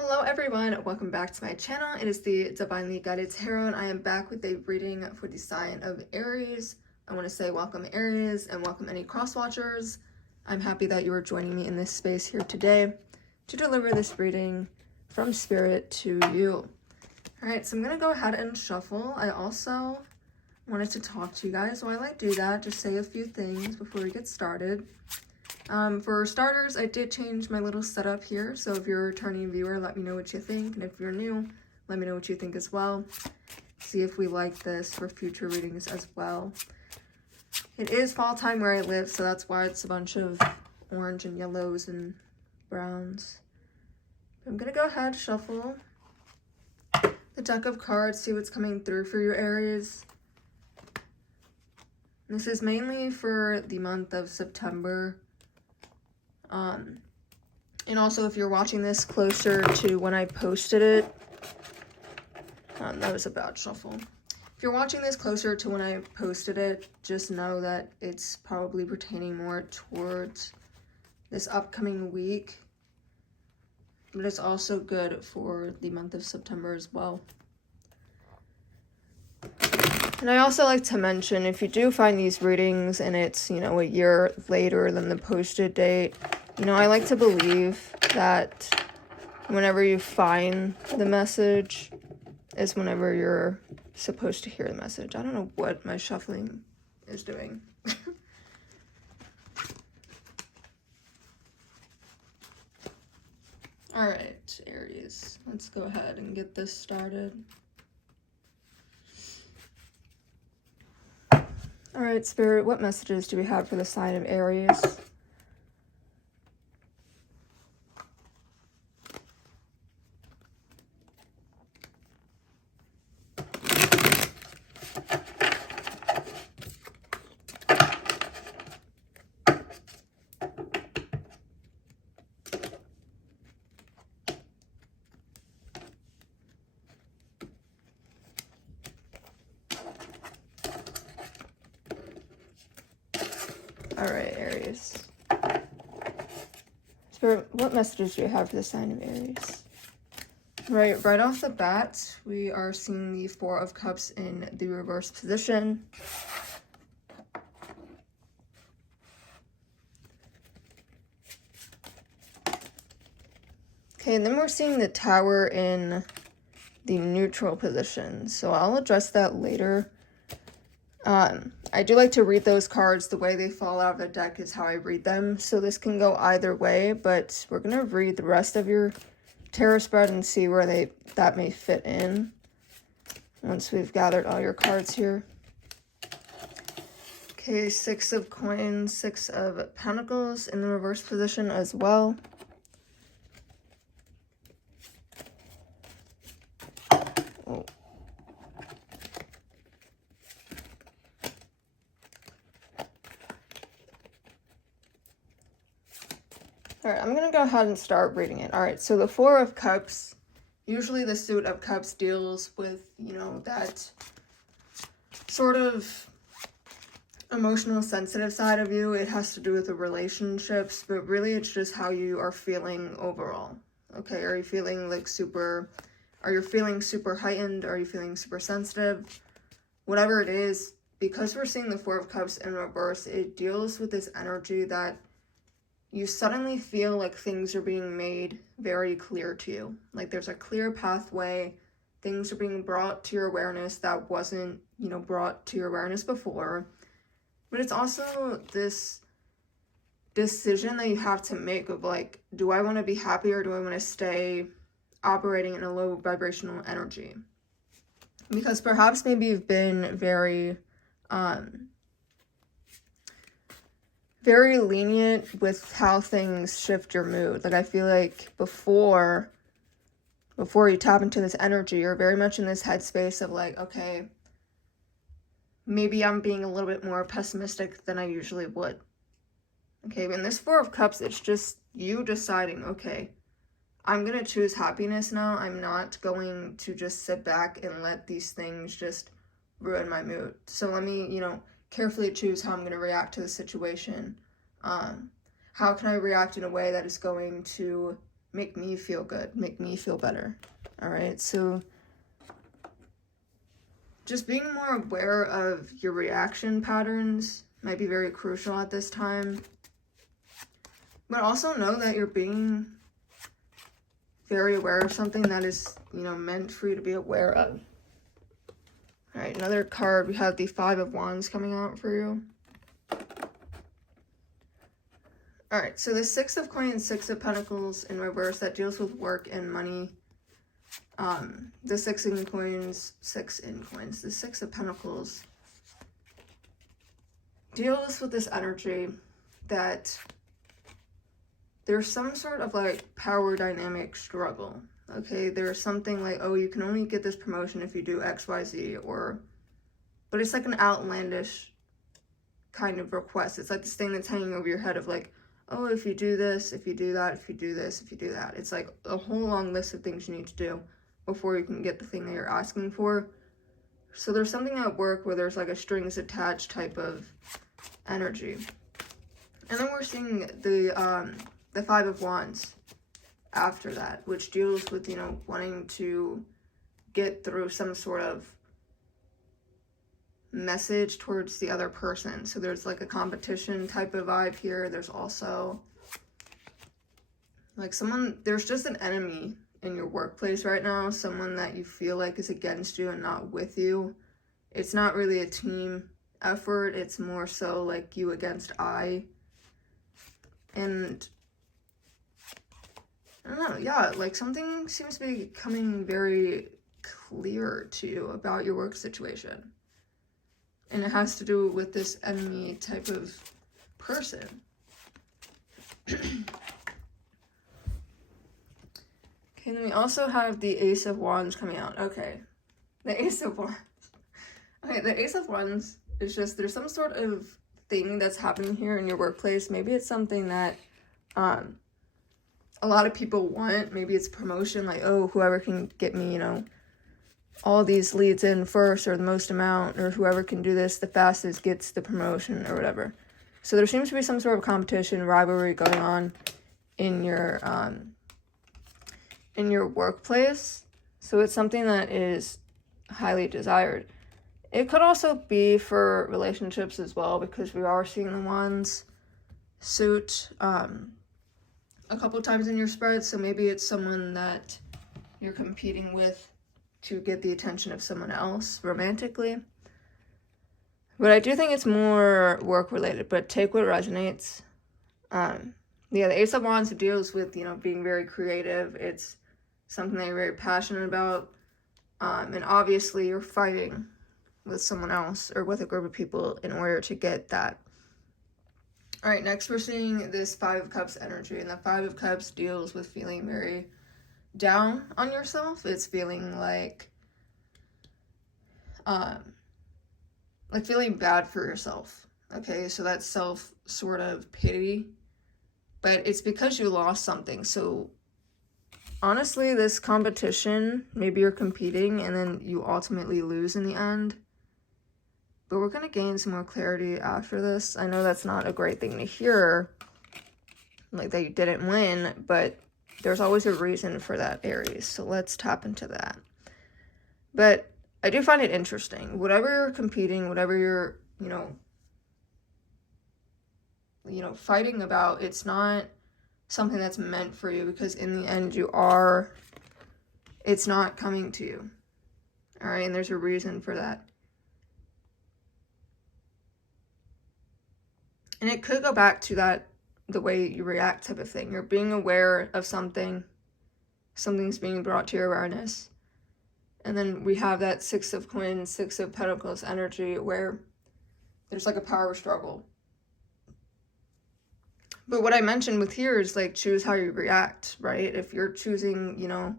Hello everyone, welcome back to my channel. It is the Divinely Guided Tarot and I am back with a reading for the sign of Aries. I want to say welcome Aries and welcome any cross watchers. I'm happy that you are joining me in this space here today to deliver this reading from Spirit to you. Alright, so I'm going to go ahead and shuffle. I also wanted to talk to you guys while I do that, just say a few things before we get started. For starters, I did change my little setup here, so if you're a returning viewer, let me know what you think, and if you're new, let me know what you think as well. See if we like this for future readings as well. It is fall time where I live, so that's why it's a bunch of orange and yellows and browns. I'm gonna go ahead, shuffle the deck of cards, see what's coming through for you, Aries. This is mainly for the month of September. And also if you're watching this closer to when I posted it, that was a bad shuffle. If you're watching this closer to when I posted it, just know that it's probably pertaining more towards this upcoming week, but it's also good for the month of September as well. And I also like to mention, if you do find these readings and it's, a year later than the posted date, I like to believe that whenever you find the message is whenever you're supposed to hear the message. I don't know what my shuffling is doing. All right, Aries, let's go ahead and get this started. All right, Spirit, what messages do we have for the sign of Aries? All right, Aries. Spirit, what messages do you have for the sign of Aries? Right off the bat, we are seeing the Four of Cups in the reverse position. Okay, and then we're seeing the Tower in the neutral position. So I'll address that later. I do like to read those cards the way they fall out of the deck is how I read them. So this can go either way, but we're going to read the rest of your tarot spread and see where that may fit in once we've gathered all your cards here. Okay, Six of Coins, Six of Pentacles in the reverse position as well. Oh. All right, I'm going to go ahead and start reading it. All right, so the Four of Cups, usually the Suit of Cups deals with, that sort of emotional, sensitive side of you. It has to do with the relationships, but really it's just how you are feeling overall. Okay, are you feeling are you feeling super heightened? Are you feeling super sensitive? Whatever it is, because we're seeing the Four of Cups in reverse, it deals with this energy that you suddenly feel like things are being made very clear to you. Like there's a clear pathway, things are being brought to your awareness that wasn't, brought to your awareness before. But it's also this decision that you have to make of like, do I want to be happy or do I want to stay operating in a low vibrational energy? Because perhaps maybe you've been very lenient with how things shift your mood. Like I feel like before you tap into this energy, you're very much in this headspace of like, okay, maybe I'm being a little bit more pessimistic than I usually would. Okay, in this Four of Cups, it's just you deciding, okay, I'm going to choose happiness now. I'm not going to just sit back and let these things just ruin my mood. So let me, carefully choose how I'm going to react to the situation. How can I react in a way that is going to make me feel good, make me feel better. All right, so just being more aware of your reaction patterns might be very crucial at this time. But also know that you're being very aware of something that is, you know, meant for you to be aware of. All right, another card. We have the Five of Wands coming out for you. All right, so the Six of Coins, Six of Pentacles in reverse, that deals with work and money. The Six in Coins, the Six of Pentacles deals with this energy that there's some sort of like power dynamic struggle. Okay, there's something like, oh, you can only get this promotion if you do XYZ, but it's like an outlandish kind of request. It's like this thing that's hanging over your head of like, oh, if you do this, if you do that, if you do this, if you do that. It's like a whole long list of things you need to do before you can get the thing that you're asking for. So there's something at work where there's like a strings attached type of energy. And then we're seeing the Five of Wands after that, which deals with, you know, wanting to get through some sort of message towards the other person. So there's like a competition type of vibe here. There's also like there's just an enemy in your workplace right now, someone that you feel like is against you and not with you. It's not really a team effort, it's more so like you against I. And I don't know, yeah, like something seems to be becoming very clear to you about your work situation. And it has to do with this enemy type of person. Okay, then we also have the Ace of Wands coming out. Okay, the Ace of Wands. Okay, the Ace of Wands is just, there's some sort of thing that's happening here in your workplace. Maybe it's something that a lot of people want. Maybe it's promotion, like, oh, whoever can get me, you know, all these leads in first, or the most amount, or whoever can do this the fastest gets the promotion, or whatever. So there seems to be some sort of competition, rivalry going on in your workplace. So it's something that is highly desired. It could also be for relationships as well, because we are seeing the Wands suit a couple times in your spread. So maybe it's someone that you're competing with to get the attention of someone else romantically. But I do think it's more work related, but take what resonates. Yeah, the Ace of Wands deals with, you know, being very creative. It's something that you're very passionate about. And obviously you're fighting with someone else or with a group of people in order to get that. All right, next we're seeing this Five of Cups energy, and the Five of Cups deals with feeling very down on yourself. It's feeling like feeling bad for yourself. Okay, so that's self sort of pity, but it's because you lost something. So honestly, this competition, maybe you're competing and then you ultimately lose in the end. But we're going to gain some more clarity after this. I know that's not a great thing to hear, like that you didn't win, but there's always a reason for that, Aries. So let's tap into that. But I do find it interesting. Whatever you're competing, whatever you're, you know, fighting about, it's not something that's meant for you, because in the end it's not coming to you. All right, and there's a reason for that. And it could go back to that, the way you react type of thing. You're being aware of something's being brought to your awareness. And then we have that Six of Coins, Six of Pentacles energy where there's like a power struggle. But what I mentioned with here is like, choose how you react, right? If you're choosing, you know,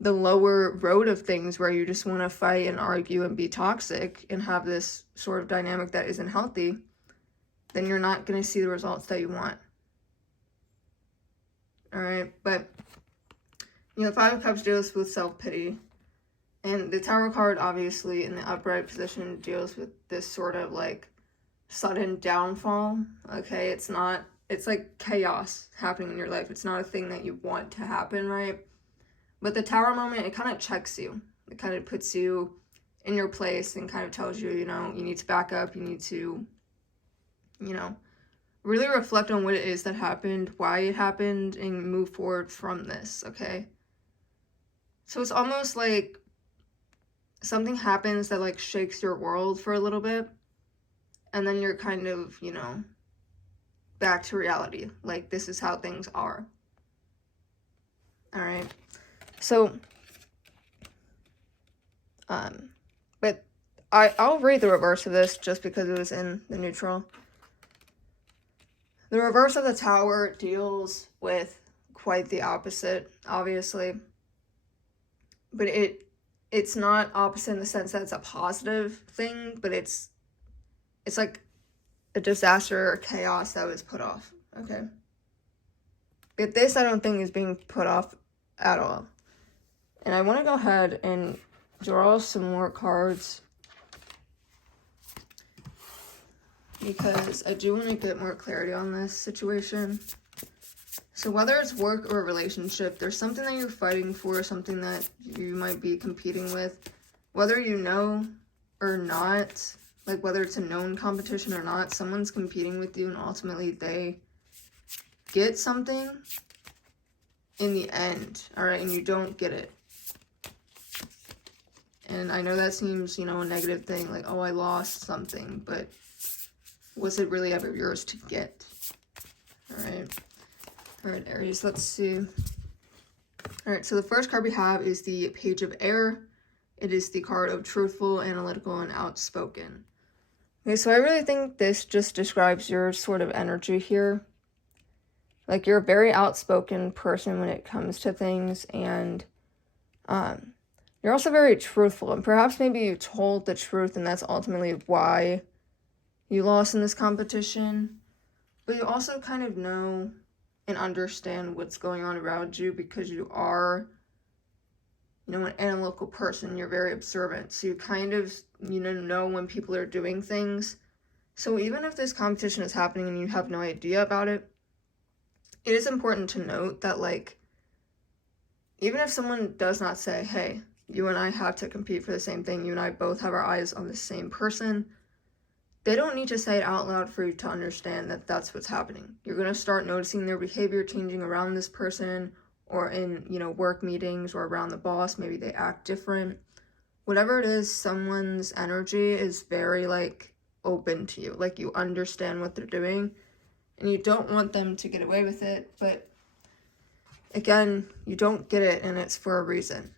the lower road of things where you just want to fight and argue and be toxic and have this sort of dynamic that isn't healthy, then you're not going to see the results that you want. All right, but, you know, Five of Cups deals with self-pity. And the Tower card, obviously, in the upright position, deals with this sort of, like, sudden downfall. Okay, it's not it's like chaos happening in your life. It's not a thing that you want to happen, right? But the Tower moment, it kind of checks you. It kind of puts you in your place and kind of tells you, you know, you need to back up. You need to, you know, really reflect on what it is that happened, why it happened, and move forward from this, okay? So it's almost like something happens that like shakes your world for a little bit, and then you're kind of, you know, back to reality. Like, this is how things are. All right. So, but I'll read the reverse of this just because it was in the neutral. The reverse of the Tower deals with quite the opposite, obviously. But it's not opposite in the sense that it's a positive thing, but it's like a disaster or chaos that was put off, okay? But this, I don't think, is being put off at all. And I want to go ahead and draw some more cards because I do want to get more clarity on this situation. So whether it's work or a relationship, there's something that you're fighting for, something that you might be competing with, whether you know or not, like whether it's a known competition or not, someone's competing with you and ultimately they get something in the end, all right, and you don't get it. And I know that seems, you know, a negative thing, like, oh, I lost something, but was it really ever yours to get? All right, Aries, let's see. All right, so the first card we have is the Page of Air. It is the card of truthful, analytical, and outspoken. Okay, so I really think this just describes your sort of energy here. Like, you're a very outspoken person when it comes to things, and you're also very truthful, and perhaps maybe you told the truth, and that's ultimately why you lost in this competition. But you also kind of know and understand what's going on around you because you are, you know, an analytical person. You're very observant, so you kind of, you know when people are doing things. So even if this competition is happening and you have no idea about it, it is important to note that, like, even if someone does not say, hey, you and I have to compete for the same thing, you and I both have our eyes on the same person, they don't need to say it out loud for you to understand that that's what's happening. You're going to start noticing their behavior changing around this person, or in, you know, work meetings or around the boss. Maybe they act different. Whatever it is, someone's energy is very, like, open to you. Like, you understand what they're doing, and you don't want them to get away with it. But, again, you don't get it, and it's for a reason.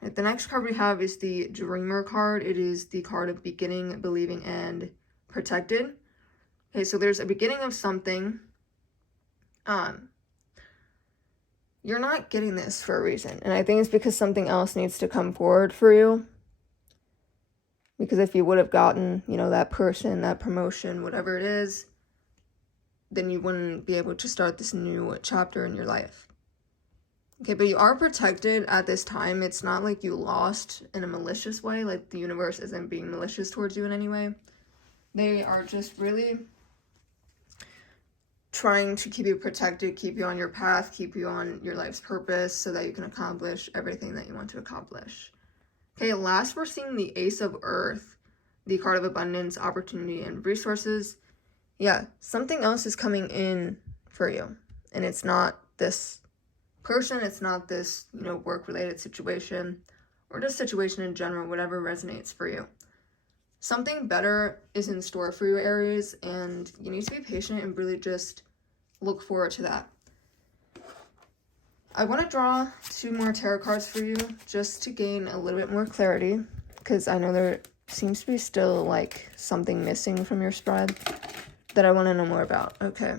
Right, the next card we have is the Dreamer card. It is the card of beginning, believing, and protected. Okay, so there's a beginning of something. You're not getting this for a reason, and I think it's because something else needs to come forward for you. Because if you would have gotten, you know, that person, that promotion, whatever it is, then you wouldn't be able to start this new chapter in your life. Okay, but you are protected at this time. It's not like you lost in a malicious way, like the universe isn't being malicious towards you in any way. They are just really trying to keep you protected, keep you on your path, keep you on your life's purpose so that you can accomplish everything that you want to accomplish. Okay, last we're seeing the Ace of Earth, the card of abundance, opportunity, and resources. Yeah, something else is coming in for you, and it's not this person, it's not this, you know, work-related situation, or just situation in general, whatever resonates for you. Something better is in store for you, Aries, and you need to be patient and really just look forward to that. I want to draw 2 more tarot cards for you just to gain a little bit more clarity, because I know there seems to be still, like, something missing from your spread that I want to know more about. Okay.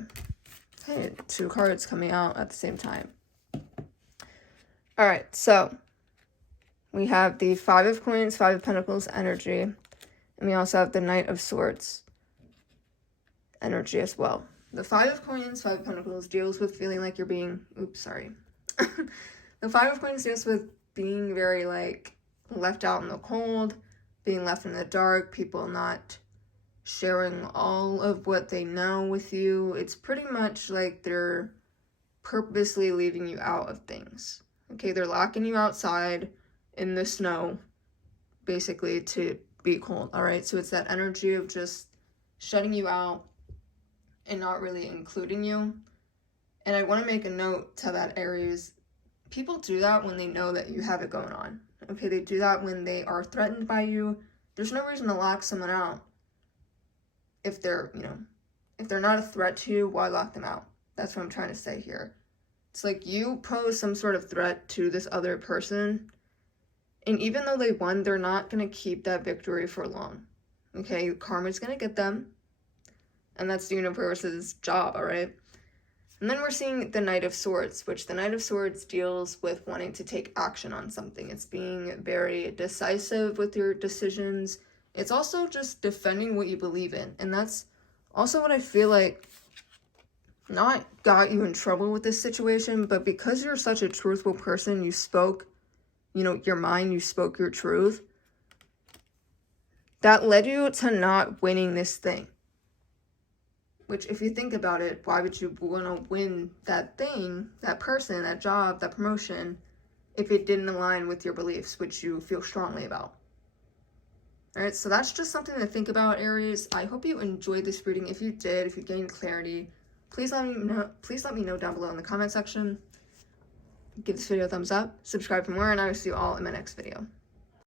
Hey, 2 cards coming out at the same time. All right, so we have the 5 of Coins, 5 of Pentacles energy, and we also have the Knight of Swords energy as well. The 5 of Coins, 5 of Pentacles deals with feeling like you're being, The 5 of Coins deals with being very, like, left out in the cold, being left in the dark, people not sharing all of what they know with you. It's pretty much like they're purposely leaving you out of things. Okay, they're locking you outside in the snow, basically, to be cold, all right? So it's that energy of just shutting you out and not really including you. And I want to make a note to that, Aries. People do that when they know that you have it going on. Okay, they do that when they are threatened by you. There's no reason to lock someone out if they're, if they're not a threat to you, why lock them out? That's what I'm trying to say here. It's like you pose some sort of threat to this other person, and even though they won, they're not going to keep that victory for long. Okay, karma's going to get them, and that's the universe's job, all right? And then we're seeing the Knight of Swords, which the Knight of Swords deals with wanting to take action on something. It's being very decisive with your decisions. It's also just defending what you believe in. And that's also what I feel like not got you in trouble with this situation, but because you're such a truthful person, you spoke, your mind, you spoke your truth, that led you to not winning this thing. Which, if you think about it, why would you want to win that thing, that person, that job, that promotion, if it didn't align with your beliefs, which you feel strongly about? All right, so that's just something to think about, Aries. I hope you enjoyed this reading. If you did, if you gained clarity, please let me know down below in the comment section. Give this video a thumbs up, subscribe for more, and I will see you all in my next video.